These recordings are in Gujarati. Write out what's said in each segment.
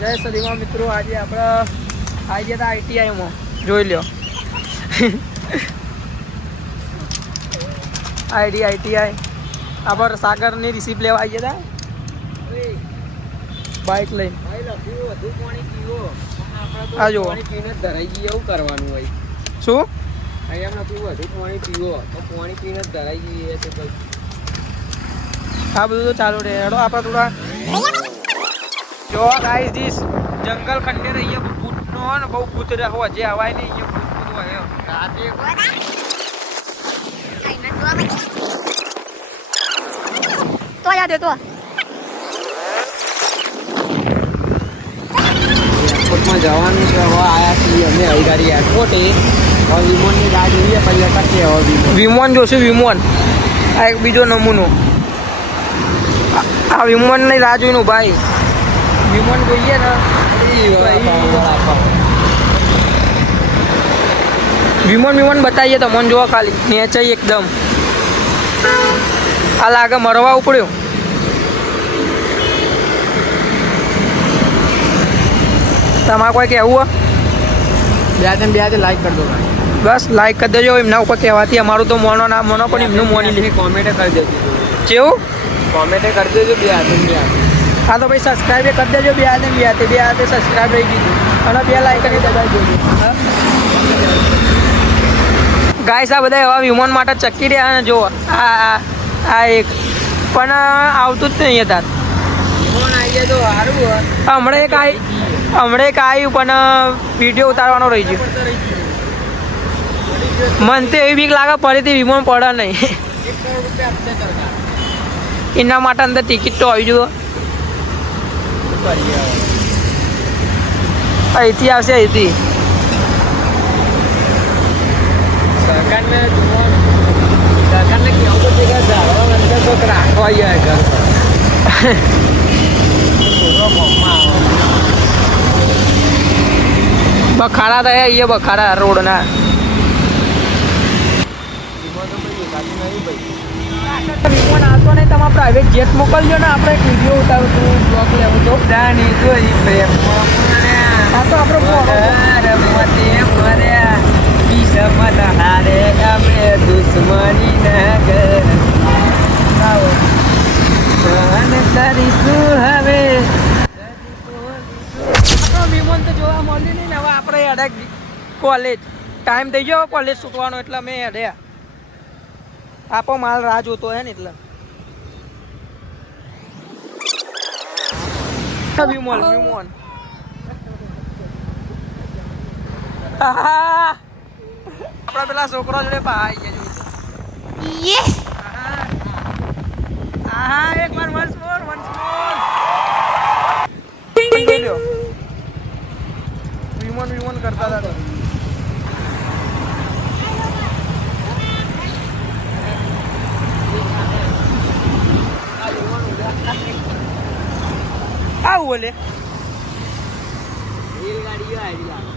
જય સદીમાં મિત્રો, આજે આપણે આવી ગયા હતા આઈટીઆઈમાં. જોઈ લો આઈટીઆઈ આપણે સાગરની રિસીપ લેવા આવી ગયા હતા બાઇક લઈને. આ જુઓ ધરાઈ ગઈ એવું કરવાનું હોય. શું અહીંયા વધુ પાણી પીવો તો પાણી પીને ધરાઈ ગઈ તો આ બધું તો ચાલુ રહે. હેડો આપણે થોડા જો ગાઈસ ધીસ જંગલ ખંડેર અહીંયા ભૂતનો ને બહુ ભૂત રહો જે હવાય નહીં અહીંયા ભૂત હોય રાતે તો યાદ તો એરપોર્ટમાં જવાનું છે. હવે આયા છીએ અમે હરિગાડી એરપોર્ટે. હવે વિમાનની રાહ જોઈએ પછી અટકીએ. હવે વિમાન જોશું વિમાન. આ એક બીજો નમૂનો. આ વિમાનની રાહ જોઈનું ભાઈ. વિમાન જોઈએ ને વિમાન બતાવીએ તમને. જોવા ખાલી નેચાઈ એકદમ. આ લાગે મરવા ઉપડ્યો. તમારે કોઈ કહેવું બે લાઈક કરી દો. બસ લાઈક કરી દેજો. એમના ઉપર કહેવાથી અમારું તો મોનો ના મોનો પણ એમનું મોની લે. કોમેન્ટ કરી દેજો. કેવું કોમેન્ટ કરી દેજો. બે હાથે હા તો ભાઈ સબસ્ક્રાઈબ કરી દેજો. બે હાથે સબસ્ક્રાઈબ રહી દીધું અને 2 લાઈક કરી દબાવી દેજો. ગાઈસ આ બધા એવા વિમાન માટે ચક્કી રહ્યા ને જો આ એક પણ આવતું જ નહીં તાર. ફોન આવી જાય તો સારું હોય. હમણાં એક આવ્યું પણ વિડીયો ઉતારવાનો રહી ગયો. મને તો એવી બીક લાગે ફરીથી વિમાન પડે નહીં. 1 કરોડ રૂપિયા આપશે સરકાર. એના માટે અંદર ટિકિટ તો આવી જુઓ. અહીંથી આવશે અહીંથી. સરકારને કેવું તો છે કે ઝાડવા અંદર તો રાખવા જાય ઘર બખાડા થયા અહીંયા બખાડા રોડના. વિમાન આવતો નહીં. તમારે પ્રાઇવેટ જેટ મોકલજો ને. આપણે એક વિડીયો ઉતારશું બ્લોગ લેવું તો. હા તો આપણે દુશ્મની ના કરીશું હવે. વિમાન તો જોવા મળ્યું નહીં ને. હવે આપણે હેડે કોલેજ. ટાઈમ થઈ ગયો કોલેજ છૂટવાનો એટલે અમે હેડ્યા. આપો માલ રાહ જોતો હે ને એટલે વિમોન આપડા પેલા છોકરો જોડે પાઈ યસ એક વાર વન્સ મોર વિમોન કરતા હતા. આવું બોલે રેલગાડીઓ આવી લાગે.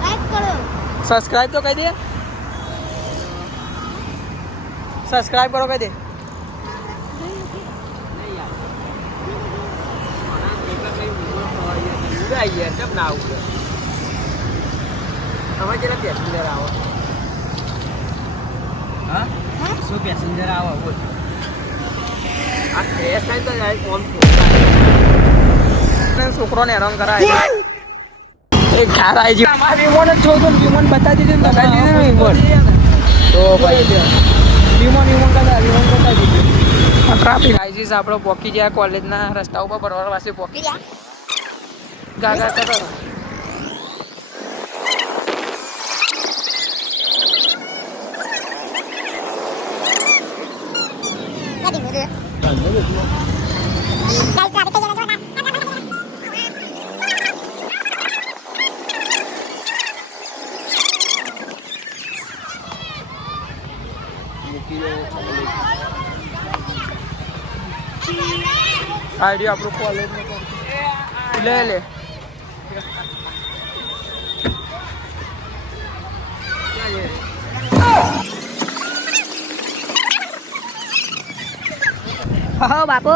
લાઈક કરો. સબસ્ક્રાઇબ તો કહી દે. સબસ્ક્રાઇબ કરો કહી દે. તમે કેટલા પેસેન્જર આવો? હા 100 પેસેન્જર આવો. બોલ આ ક્રેશ થાય તો જાય કોમ છોકરોને હેરાન કરાય. એક કાર આવી ગઈ. અમારે વિમાન જ છો તો વિમાન બતાવી દીધું. બતાવી દીધું ને વિમાન. તો ભાઈ વિમાન બતાવી દીધું. ટ્રાફિક આઈજીસ આપણે પોકી ગયા કોલેજના રસ્તા ઉપર બરોબર પાસે પોકી ગાગા કરો. આઈડિયા આપણું કોલેજ લે લે હો બાપુ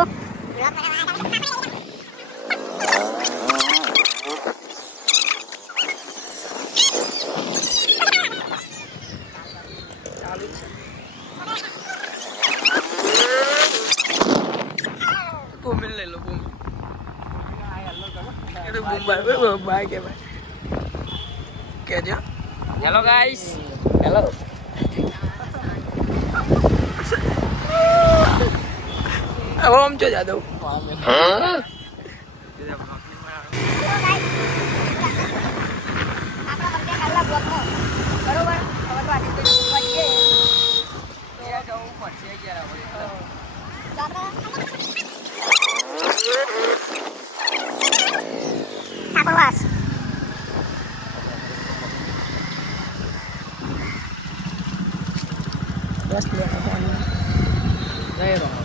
બૂમ લઈ લો બૂમ બૂમ બાય કે ભાઈ કેજો હેલો ગાઈસ હેલો ઓમ જો જાદવ બસ લે જય રામ